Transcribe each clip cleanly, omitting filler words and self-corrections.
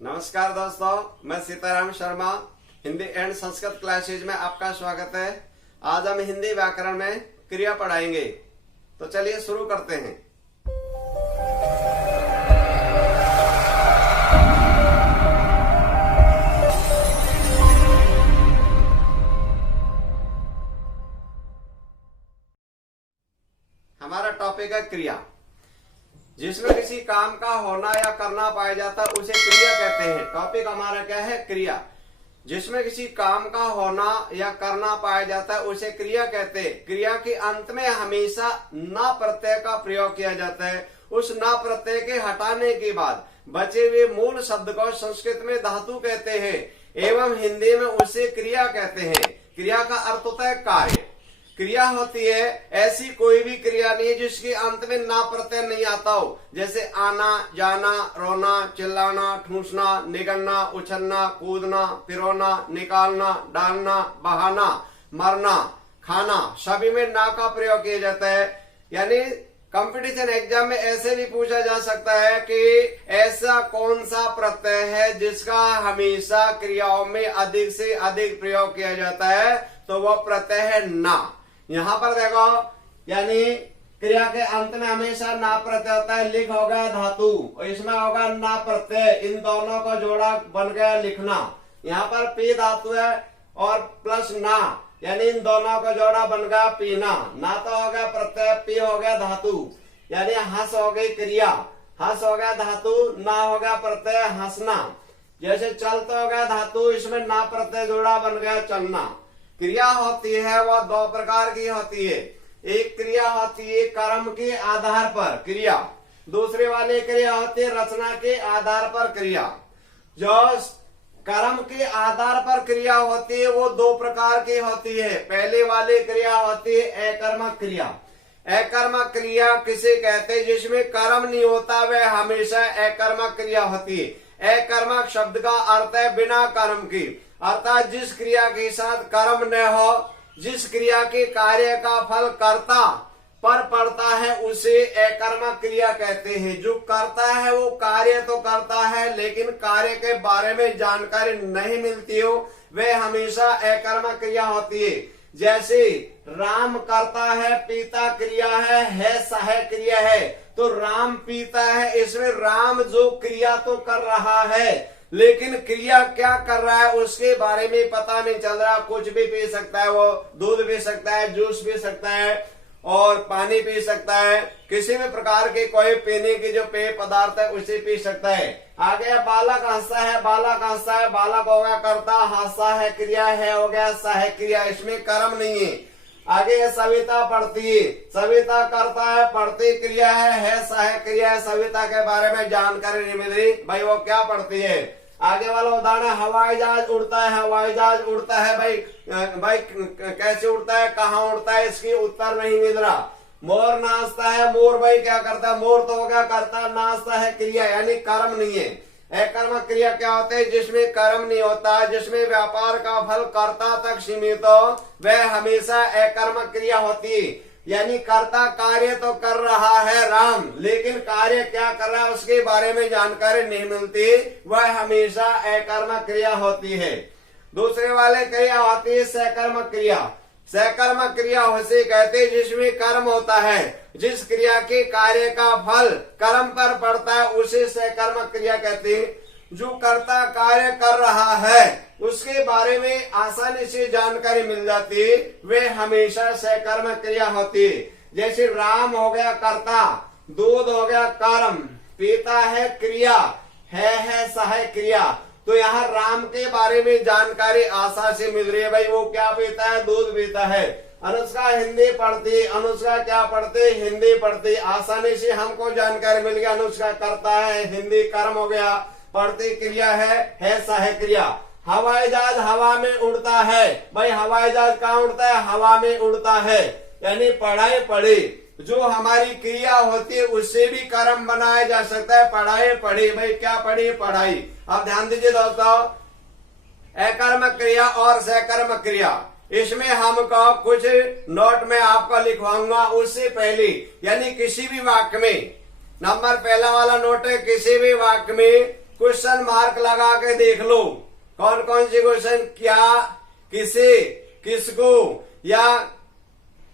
नमस्कार दोस्तों, मैं सीताराम शर्मा हिंदी एंड संस्कृत क्लासेज में आपका स्वागत है। आज हम हिंदी व्याकरण में क्रिया पढ़ाएंगे, तो चलिए शुरू करते हैं। हमारा टॉपिक है क्रिया। जिसमें किसी काम का होना या करना पाया जाता है उसे क्रिया कहते हैं। टॉपिक हमारा क्या है? क्रिया। जिसमें किसी काम का होना या करना पाया जाता है उसे क्रिया कहते हैं। क्रिया के अंत में हमेशा न प्रत्यय का प्रयोग किया जाता है। उस न प्रत्यय के हटाने के बाद बचे हुए मूल शब्द को संस्कृत में धातु कहते हैं एवं हिंदी में उसे क्रिया कहते हैं। क्रिया का अर्थ होता है कार्य। क्रिया होती है ऐसी कोई भी क्रिया नहीं जिसके अंत में ना प्रत्यय नहीं आता हो, जैसे आना, जाना, रोना, चिल्लाना, ठूसना, निगलना, उछलना, कूदना, पिरोना, निकालना, डालना, बहाना, मरना, खाना, सभी में ना का प्रयोग किया जाता है। यानी कंपटीशन एग्जाम में ऐसे भी पूछा जा सकता है कि ऐसा कौन सा प्रत्यय है जिसका हमेशा क्रियाओं में अधिक से अधिक प्रयोग किया जाता है, तो वह प्रत्यय है ना। यहाँ पर देखो, यानी क्रिया के अंत में हमेशा ना प्रत्यय होता है। लिख होगा धातु और इसमें होगा ना प्रत्यय, इन दोनों को जोड़ा बन गया लिखना। यहाँ पर पी धातु है और प्लस ना, यानी इन दोनों को जोड़ा बन गया पीना। ना तो हो गया प्रत्यय, पी हो गया धातु, यानी हंस हो गई क्रिया। हंस हो गया धातु, ना हो गया प्रत्यय हंसना। जैसे चल तो हो गया धातु, इसमें ना प्रत्यय जोड़ा बन गया चलना। क्रिया होती है वह दो प्रकार की होती है। एक क्रिया होती है कर्म के आधार पर क्रिया, दूसरे वाली क्रिया होती है रचना के आधार पर क्रिया। जो कर्म के आधार पर क्रिया होती है वो दो प्रकार की होती है। पहले वाली क्रिया होती है अकर्मक क्रिया। अकर्मक क्रिया किसे कहते हैं? जिसमें कर्म नहीं होता वह हमेशा अकर्मक क्रिया होती है। अकर्मक शब्द का अर्थ है बिना कर्म की, अर्थात जिस क्रिया के साथ कर्म न हो, जिस क्रिया के कार्य का फल कर्ता पर पड़ता है उसे अकर्मक क्रिया कहते हैं। जो करता है वो कार्य तो करता है लेकिन कार्य के बारे में जानकारी नहीं मिलती हो, वह हमेशा अकर्मक क्रिया होती है। जैसे राम करता है, पीता क्रिया है सहायक क्रिया है। तो राम पीता है, इसमें राम जो क्रिया तो कर रहा है लेकिन क्रिया क्या कर रहा है उसके बारे में पता नहीं चल रहा। कुछ भी पी सकता है, वो दूध पी सकता है, जूस पी सकता है और पानी पी सकता है। किसी भी प्रकार के कोई पीने की जो पेय पदार्थ है उसे पी सकता है। आगे बालक हंसता है, बालक हंसता है, बालक हो गया कर्ता, हंसता है क्रिया है हो गया सहायक क्रिया, इसमें कर्म नहीं है। आगे सविता पढ़ती है, सविता करता है, पढ़ती क्रिया है सहायक क्रिया है। सविता के बारे में जानकारी नहीं मिल रही, भाई वो क्या पढ़ती है। आगे वाला उदाहरण, हवाई जहाज उड़ता है, हवाई जहाज उड़ता है, भाई कैसे उड़ता है, कहाँ उड़ता है, इसकी उत्तर नहीं मिल रहा। मोर नाचता है, मोर भाई क्या करता है, मोर तो हो गया करता, नाचता है क्रिया, यानी कर्म नहीं है। अकर्मक क्रिया क्या होते हैं? जिसमें कर्म नहीं होता, जिसमें व्यापार का फल कर्ता तक सीमित हो, वह हमेशा अकर्मक क्रिया होती है। यानी कर्ता कार्य तो कर रहा है राम, लेकिन कार्य क्या कर रहा है उसके बारे में जानकारी नहीं मिलती, वह हमेशा अकर्मक क्रिया होती है। दूसरे वाले क्रिया होती है सकर्मक क्रिया। सकर्मक क्रिया उसे कहते हैं जिसमें कर्म होता है, जिस क्रिया के कार्य का फल कर्म पर पड़ता है उसे सकर्मक क्रिया कहते हैं। जो कर्ता कार्य कर रहा है उसके बारे में आसानी से जानकारी मिल जाती है, वे हमेशा सकर्मक क्रिया होती है। जैसे राम हो गया कर्ता, दूध हो गया कर्म, पीता है क्रिया है सहायक क्रिया। तो यहाँ राम के बारे में जानकारी आसानी से मिल रही है, भाई वो क्या पीता है, दूध पीता है। अनुष्का हिंदी पढ़ती, अनुष्का क्या पढ़ती, हिंदी पढ़ती, आसानी से हमको जानकारी मिल गया। अनुष्का करता है, हिंदी कर्म हो गया, पढ़ती क्रिया है सहायक क्रिया। हवाई जहाज हवा में उड़ता है, भाई हवाई जहाज कहाँ उड़ता है, हवा में उड़ता है, यानी पढ़ाई पढ़ी। जो हमारी क्रिया होती है उससे भी कर्म बनाया जा सकता है। पढ़ाई पढ़ी, भाई क्या पढ़ी, पढ़ाई। अब ध्यान दीजिए दोस्तों, अकर्मक क्रिया और सकर्मक क्रिया, इसमें हमको कुछ नोट में आपको लिखवाऊंगा। उससे पहले यानी किसी भी वाक्य में, नंबर पहला वाला नोट है, किसी भी वाक्य में क्वेश्चन मार्क लगा के देख लो। कौन कौन से क्वेश्चन? क्या, किसे, किसको या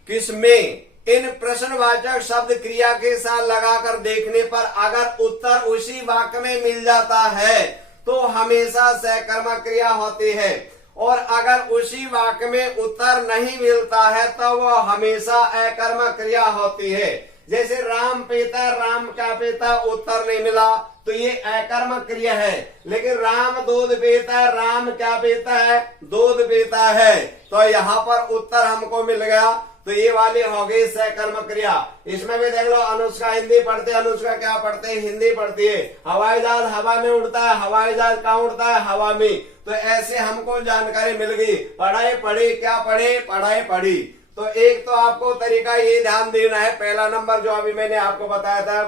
किसमें। इन प्रश्नवाचक शब्द क्रिया के साथ लगाकर देखने पर अगर उत्तर उसी वाक्य में मिल जाता है तो हमेशा सहकर्मक क्रिया होती है, और अगर उसी वाक्य में उत्तर नहीं मिलता है तो वह हमेशा अकर्मक क्रिया होती है। जैसे राम पीता, राम क्या पीता, उत्तर नहीं मिला तो ये अकर्मक क्रिया है। लेकिन राम दूध पीता, राम क्या पीता है, दूध पीता है, तो यहाँ पर उत्तर हमको मिल गया, तो ये वाली हो गई सहकर्मक क्रिया। इसमें भी देख लो, अनुष्का हिंदी पढ़ते, अनुष्का क्या पढ़ते हैं, हिंदी पढ़ती है। हवाई जहाज हवा में उड़ता है, हवाई जहाज कहाँ उड़ता है, हवा में। तो ऐसे हमको जानकारी मिल गई। पढ़ाई पढ़ी, क्या पढ़े, पढ़ाई पढ़ी। तो एक तो आपको तरीका ये ध्यान देना है, पहला नंबर जो अभी मैंने आपको बताया था,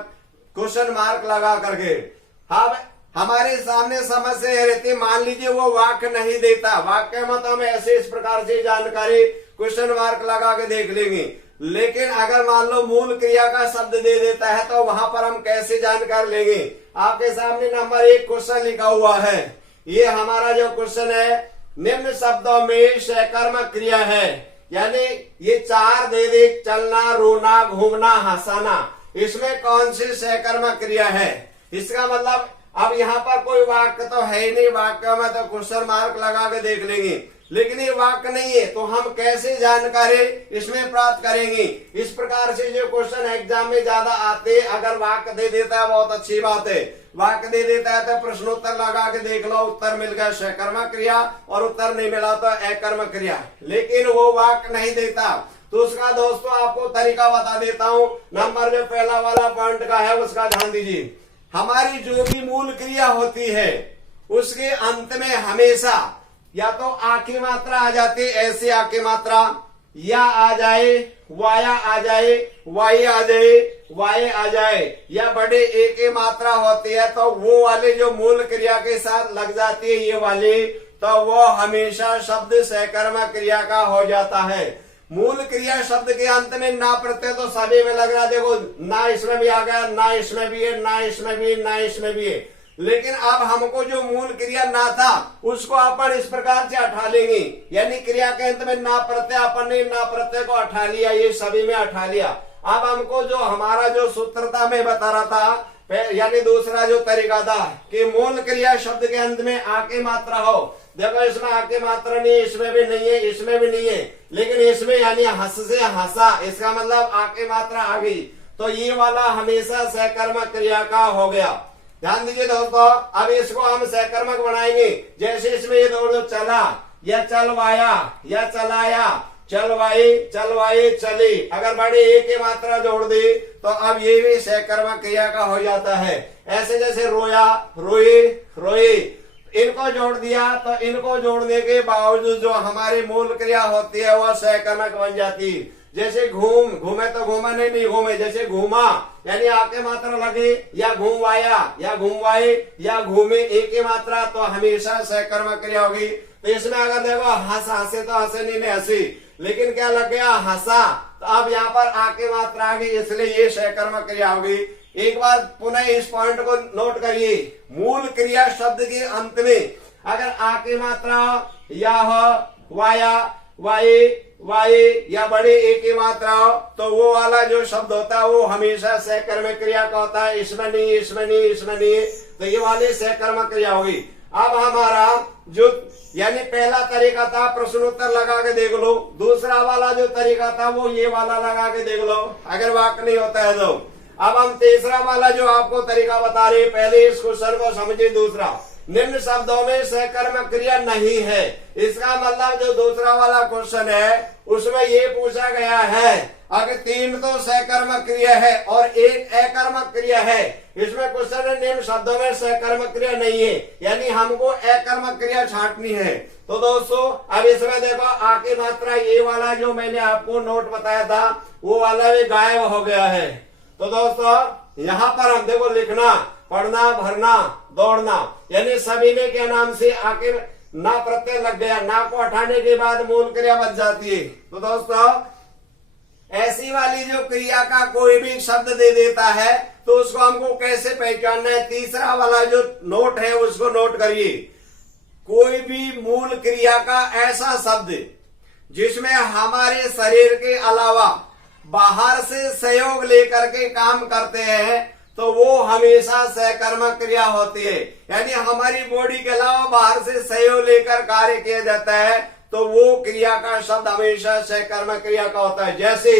क्वेश्चन मार्क लगा करके। हाँ, हमारे सामने समस्या रहती, मान लीजिए वो वाक्य नहीं देता, वाक्य में तो हम ऐसे इस प्रकार से जानकारी क्वेश्चन मार्क लगा के देख लेंगे। लेकिन अगर मान लो मूल क्रिया का शब्द दे देता है तो वहां पर हम कैसे जानकारी लेंगे? आपके सामने नंबर 1 क्वेश्चन लिखा हुआ है। ये हमारा जो क्वेश्चन है, निम्न शब्दों में सहकर्मक क्रिया है, यानी ये 4 दे दे, चलना, रोना, घूमना, हंसाना, इसमें कौन सी सहकर्मक क्रिया है? इसका मतलब अब यहाँ पर कोई वाक्य तो है ही नहीं, वाक्य में तो क्वेश्चन मार्क लगा के देख लेंगे, लेकिन ये वाक्य नहीं है, तो हम कैसे जानकारी इसमें प्राप्त करेंगे? इस प्रकार से जो क्वेश्चन एग्जाम में ज्यादा आते, अगर वाक्य दे देता है बहुत अच्छी बात है, वाक्य दे देता है तो प्रश्नोत्तर लगा के देख लो, उत्तर मिल गया सहकर्मक क्रिया, और उत्तर नहीं मिला तो अकर्मक क्रिया। लेकिन वो वाक्य नहीं देता तो उसका दोस्तों आपको तरीका बता देता हूँ। नंबर जो पहला वाला पॉइंट का है उसका ध्यान दीजिए। हमारी जो भी मूल क्रिया होती है उसके अंत में हमेशा या तो आ की मात्रा आ जाती, ऐसे आ की मात्रा, या आ जाए, वाया आ जाए, वाई आ जाए, वाई आ जाए, या बड़े ए की मात्रा होती है तो वो वाले जो मूल क्रिया के साथ लग जाती है ये वाली, तो वो हमेशा शब्द सहकर्मक क्रिया का हो जाता है। मूल क्रिया शब्द के अंत में ना प्रत्यय तो सभी में लग रहा, देखो ना इसमें भी आ गया, ना इसमें भी है, ना इसमें भी, ना इसमें भी है। लेकिन अब हमको जो मूल क्रिया ना था उसको अपन इस प्रकार से हटा लेंगे, यानी क्रिया के अंत में ना प्रत्यय, अपन ने ना प्रत्यय को हटा लिया, ये सभी में हटा लिया। अब हमको जो हमारा जो सूत्रता में बता रहा था, यानी दूसरा जो तरीका था कि मूल क्रिया शब्द के अंत में आके मात्रा हो, देखो इसमें आके मात्रा नहीं है, इसमें भी नहीं है, इसमें भी नहीं है, लेकिन इसमें यानी हंस से हंसा, इसका मतलब आके मात्रा आ गई, तो ये वाला हमेशा सहकर्मक क्रिया का हो गया। ध्यान दीजिए दोस्तों, अब इसको हम सहकर्मक बनाएंगे। जैसे इसमें ये दो चला या चलवाया या चलाया, चलवाई, चलवाई, चली, अगर बड़ी ए की मात्रा जोड़ दी तो अब ये भी सहकर्मक क्रिया का हो जाता है। ऐसे जैसे रोया, रोई, रोई, इनको जोड़ दिया तो इनको जोड़ने के बावजूद जो हमारी मूल क्रिया होती है वह सहकर्मक बन जाती है। जैसे घूम, घूमे तो घूमा नहीं घूमे, जैसे घूमा यानी आके मात्रा लगे, या घूमवाया या घूमवाए या घूमे एक ही मात्रा, तो हमेशा सहकर्मक क्रिया होगी। तो इसमें अगर देखो हंस, हंसे तो हंसे नहीं हंसी, लेकिन क्या लग गया, हंसा, तो अब यहाँ पर आके मात्रा आ गई, इसलिए ये सहकर्मक क्रिया होगी। एक बार पुनः इस पॉइंट को नोट करिए, मूल क्रिया शब्द के अंत में अगर आके मात्रा या हो, वाया, वाई, वाई या बड़े एक की मात्रा हो, तो वो वाला जो शब्द होता है वो हमेशा सहकर्मक क्रिया का होता है। इसमें नहीं, इसमें नहीं, इसमें नहीं, तो ये वाली सहकर्मक क्रिया होगी। अब हमारा जो यानी पहला तरीका था प्रश्नोत्तर लगा के देख लो, दूसरा वाला जो तरीका था वो ये वाला लगा के देख लो, अगर वाक्य नहीं होता है तो। अब हम तीसरा वाला जो आपको तरीका बता रहे, पहले इस क्वेश्चन को समझिए। दूसरा, निम्न शब्दों में सहकर्मक क्रिया नहीं है, इसका मतलब जो दूसरा वाला क्वेश्चन है उसमें ये पूछा गया है अगर 3 तो सहकर्मक क्रिया है और 1 अकर्मक क्रिया है, इसमें क्वेश्चन है निम्न शब्दों में सहकर्मक क्रिया नहीं है, यानी हमको अकर्मक क्रिया छांटनी है। तो दोस्तों अब इसमें देखो आके मात्रा ये वाला जो मैंने आपको नोट बताया था वो वाला भी गायब हो गया है। तो दोस्तों यहाँ पर हम देखो लिखना, पढ़ना, भरना, दौड़ना, यानी सभी में क्या नाम से आके ना प्रत्यय लग गया, ना को हटाने के बाद मूल क्रिया बच जाती है। तो दोस्तों ऐसी वाली जो क्रिया का कोई भी शब्द दे देता है तो उसको हमको कैसे पहचानना है। तीसरा वाला जो नोट है उसको नोट करिए। कोई भी मूल क्रिया का ऐसा शब्द जिसमें हमारे शरीर के अलावा बाहर से सहयोग लेकर के काम करते हैं तो वो हमेशा सहकर्मक क्रिया होती है। यानी हमारी बॉडी के अलावा बाहर से सहयोग लेकर कार्य किया जाता है तो वो क्रिया का शब्द हमेशा सहकर्मक क्रिया का होता है। जैसे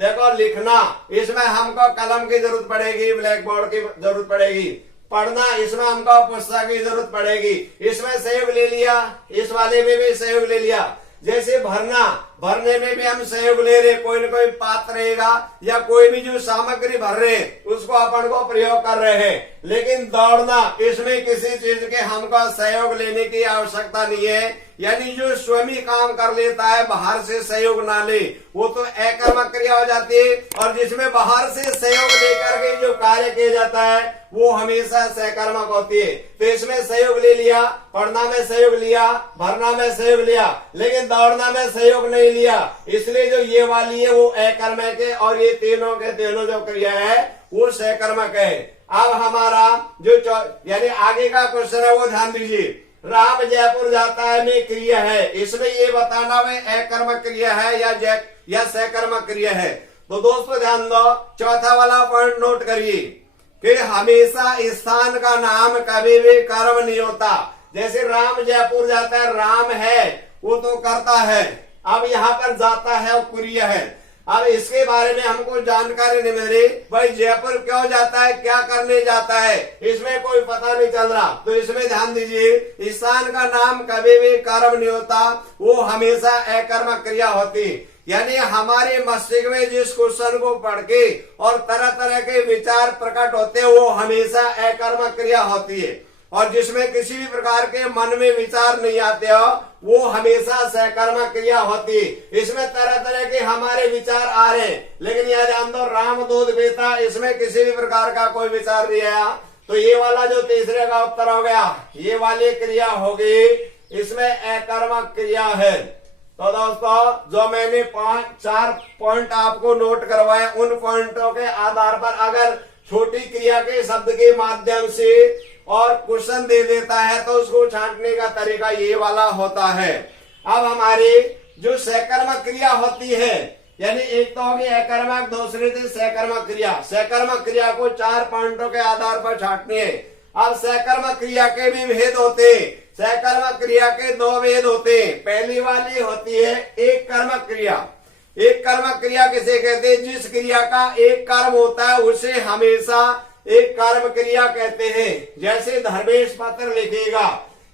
देखो लिखना, इसमें हमको कलम की जरूरत पड़ेगी, ब्लैक बोर्ड की जरूरत पड़ेगी। पढ़ना, इसमें हमको पुस्तक की जरूरत पड़ेगी, इसमें सहयोग ले लिया, इस वाले में भी सहयोग ले लिया। जैसे भरना, भरने में भी हम सहयोग ले रहे, कोई न कोई पात्र रहेगा या कोई भी जो सामग्री भर रहे उसको अपन को प्रयोग कर रहे हैं। लेकिन दौड़ना, इसमें किसी चीज के हमको सहयोग लेने की आवश्यकता नहीं है। यानी जो स्वयं ही काम कर लेता है, बाहर से सहयोग ना ले, वो तो अकर्मक क्रिया हो जाती है। और जिसमें बाहर से सहयोग लेकर के जो कार्य किया जाता है वो हमेशा सहकर्मक होती है। तो इसमें सहयोग ले लिया, पढ़ना में सहयोग लिया, भरना में सहयोग लिया, लेकिन दौड़ना में सहयोग नहीं लिया, इसलिए जो ये वाली है वो अकर्मक है और ये तीनों के तीनों जो क्रिया है वो सहकर्मक है। अब हमारा जो यानी आगे का क्वेश्चन है वो ध्यान दीजिए। राम जयपुर जाता है में क्रिया है, इसमें ये बताना वे अकर्मक क्रिया है या सहकर्मक क्रिया है। तो दोस्तों ध्यान दो, चौथा वाला पॉइंट नोट करिए कि हमेशा स्थान का नाम कभी भी कर्म नहीं होता। जैसे राम जयपुर जाता है, राम है वो तो करता है, अब यहाँ पर जाता है वो क्रिया है। अब इसके बारे में हमको जानकारी नहीं मिल रही, भाई जयपुर क्यों जाता है, क्या करने जाता है, इसमें कोई पता नहीं चल रहा। तो इसमें ध्यान दीजिए, स्थान का नाम कभी भी कर्म नहीं होता, वो हमेशा अकर्मक क्रिया होती। यानी हमारे मस्तिष्क में जिस क्वेश्चन को पढ़ के और तरह तरह के विचार प्रकट होते हैं वो हमेशा अकर्मक क्रिया होती है। और जिसमें किसी भी प्रकार के मन में विचार नहीं आते हो वो हमेशा सहकर्मक क्रिया होती। इसमें तरह तरह के हमारे विचार आ रहे हैं, लेकिन यह जान दो राम दूध पीता, इसमें किसी भी प्रकार का कोई विचार नहीं आया। तो ये वाला जो तीसरे का उत्तर हो गया, ये वाली क्रिया होगी, इसमें अकर्मक क्रिया है। तो दोस्तों जो मैंने 4 पॉइंट आपको नोट करवाए, उन पॉइंटों के आधार पर अगर छोटी क्रिया के शब्द के माध्यम से और क्वेश्चन दे देता है तो उसको छांटने का तरीका ये वाला होता है। अब हमारी जो सहकर्मक क्रिया होती है, यानी एक तो होगी अकर्मक, दूसरी थी सहकर्मक क्रिया। सहकर्मक क्रिया को 4 पॉइंटों के आधार पर छांटनी है। अब सहकर्मक क्रिया के भी भेद होते हैं। सहकर्मक क्रिया के 2 भेद होते हैं। पहली वाली होती है एक कर्मक क्रिया। एक कर्मक क्रिया किसे कहते हैं, जिस क्रिया का एक कर्म होता है उसे हमेशा एक कर्म क्रिया कहते हैं। जैसे धर्मेश पत्र लिखेगा,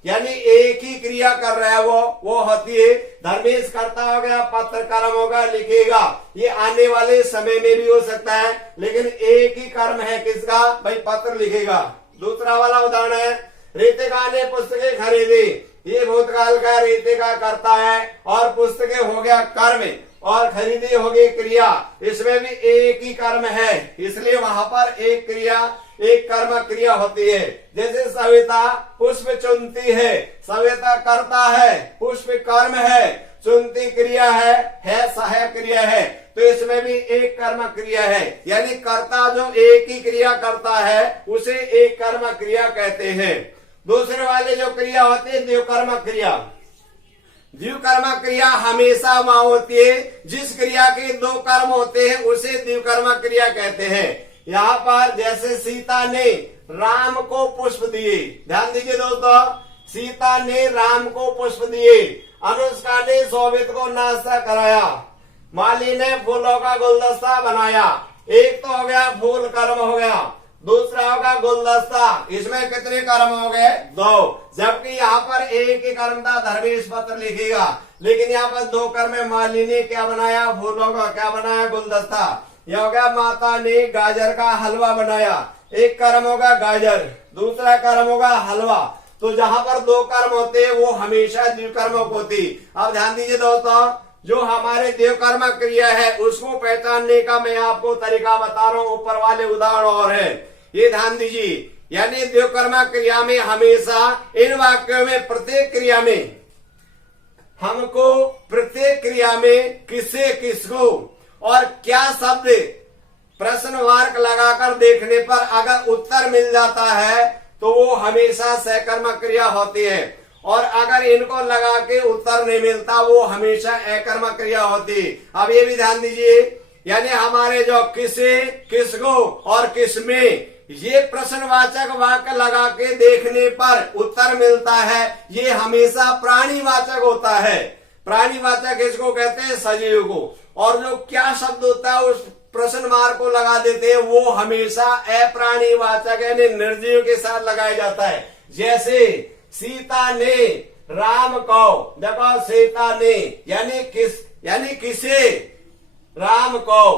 यानी एक ही क्रिया कर रहा है वो होती है धर्मेश करता हो गया, पत्र कर्म होगा, लिखेगा। ये आने वाले समय में भी हो सकता है, लेकिन एक ही कर्म है किसका, भाई पत्र लिखेगा। दूसरा वाला उदाहरण है रितिका ने पुस्तकें खरीदी, ये भूतकाल का रितिका करता है और पुस्तकें हो गया कर्म और खरीदी होगी क्रिया। इसमें भी एक ही कर्म है, इसलिए वहां पर एक क्रिया एक कर्म क्रिया होती है। जैसे सविता पुष्प चुनती है, सविता करता है, पुष्प कर्म है, चुनती क्रिया है सहायक क्रिया है। तो इसमें भी एक कर्म क्रिया है, यानी कर्ता जो एक ही क्रिया करता है उसे एक कर्म क्रिया कहते हैं। दूसरे वाले जो क्रिया होती है द्विकर्म क्रिया। द्विकर्म क्रिया हमेशा वहां होती है जिस क्रिया के 2 कर्म होते हैं उसे द्विकर्म क्रिया कहते हैं। यहाँ पर जैसे सीता ने राम को पुष्प दिए, ध्यान दीजिए दोस्तों, सीता ने राम को पुष्प दिए, अनुष्का ने शोभित को नाश्ता कराया, माली ने फूलों का गुलदस्ता बनाया। एक तो हो गया फूल कर्म हो गया, दूसरा होगा गुलदस्ता। इसमें कितने कर्म हो गए, 2। जबकि यहाँ पर एक ही कर्म था धर्मेश पत्र लिखेगा, लेकिन यहाँ पर 2 कर्म में माली ने क्या बनाया, फूलों का क्या बनाया, गुलदस्ता। यह हो गया माता ने गाजर का हलवा बनाया, एक कर्म होगा गाजर, दूसरा कर्म होगा हलवा। तो जहाँ पर 2 कर्म होते हैं वो हमेशा द्विकर्मक होती। अब ध्यान दीजिए दोस्तों, जो हमारे देवकर्मक क्रिया है उसको पहचानने का मैं आपको तरीका बता रहा हूँ, ऊपर वाले उदाहरण और है, ये ध्यान दीजिए। यानी देवकर्मक क्रिया में हमेशा इन वाक्यों में प्रत्येक क्रिया में हमको प्रत्येक क्रिया में किससे किसको और क्या शब्द प्रश्न मार्क लगाकर देखने पर अगर उत्तर मिल जाता है तो वो हमेशा सकर्मक क्रिया होती है, और अगर इनको लगा के उत्तर नहीं मिलता वो हमेशा अकर्मक क्रिया होती। अब ये भी ध्यान दीजिए, यानी हमारे जो किसे, किसको और किसमें, ये प्रश्नवाचक वाक्य लगा के देखने पर उत्तर मिलता है, ये हमेशा प्राणीवाचक होता है। प्राणीवाचक इसको कहते हैं सजीव को, और जो क्या शब्द होता है उस प्रश्न मार्क को लगा देते हैं वो हमेशा अप्राणीवाचक यानी निर्जीव के साथ लगाया जाता है। जैसे सीता ने राम को, देखो सीता ने यानी किसे, राम को,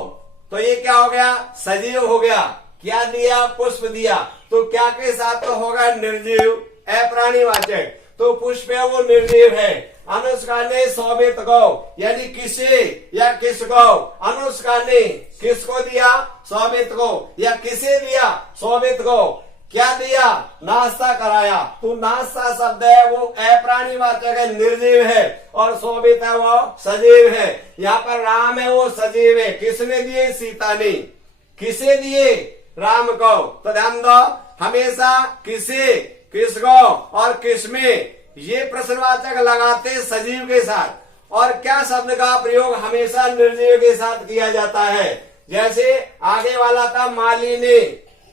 तो ये क्या हो गया, सजीव हो गया। क्या दिया, पुष्प दिया, तो क्या के साथ तो होगा निर्जीव, अप्राणीवाचक, तो पुष्प है वो निर्जीव है। अनुष्का ने सौमित को, यानी किसे या किसको, अनुष्का ने किसको दिया, सौमित को, या किसे दिया, सौमित को, क्या दिया, नाश्ता कराया, तो नाश्ता शब्द है वो अप्राणीवाचक है, निर्जीव है, और सौमित है वो सजीव है। यहाँ पर राम है वो सजीव है, किसने दिए, सीता ने, किसे दिए, राम को, तो ध्यान दो हमेशा किसे, किसको और किसमें ये प्रश्नवाचक लगाते सजीव के साथ, और क्या शब्द का प्रयोग हमेशा निर्जीव के साथ किया जाता है। जैसे आगे वाला था माली ने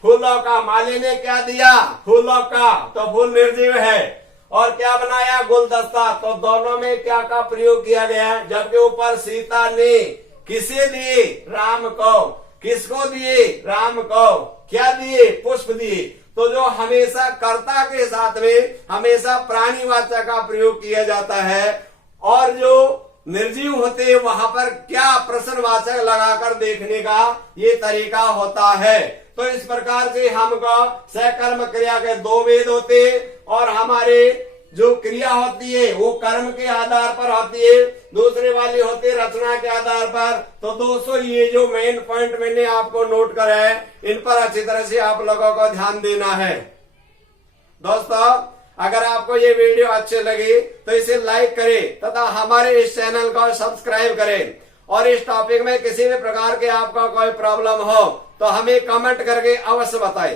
फूलों का, माली ने क्या दिया, फूलों का, तो फूल निर्जीव है, और क्या बनाया, गुलदस्ता, तो दोनों में क्या का प्रयोग किया गया, जबकि ऊपर सीता ने किसे दिए, राम को, किसको दिए, राम को, क्या दिए, पुष्प दिए, तो जो हमेशा कर्ता के साथ में हमेशा प्राणीवाचक का प्रयोग किया जाता है, और जो निर्जीव होते हैं वहां पर क्या प्रश्नवाचक लगाकर देखने का ये तरीका होता है। तो इस प्रकार से हमको सकर्म क्रिया के दो वेद होते, और हमारे जो क्रिया होती है वो कर्म के आधार पर होती है, दूसरे वाली होती है रचना के आधार पर। तो दोस्तों ये जो मेन पॉइंट मैंने आपको नोट करा है, इन पर अच्छी तरह से आप लोगों को ध्यान देना है। दोस्तों अगर आपको ये वीडियो अच्छे लगे तो इसे लाइक करें तथा हमारे इस चैनल को सब्सक्राइब करें, और इस टॉपिक में किसी भी प्रकार के आपका कोई प्रॉब्लम हो तो हमें कमेंट करके अवश्य बताएं।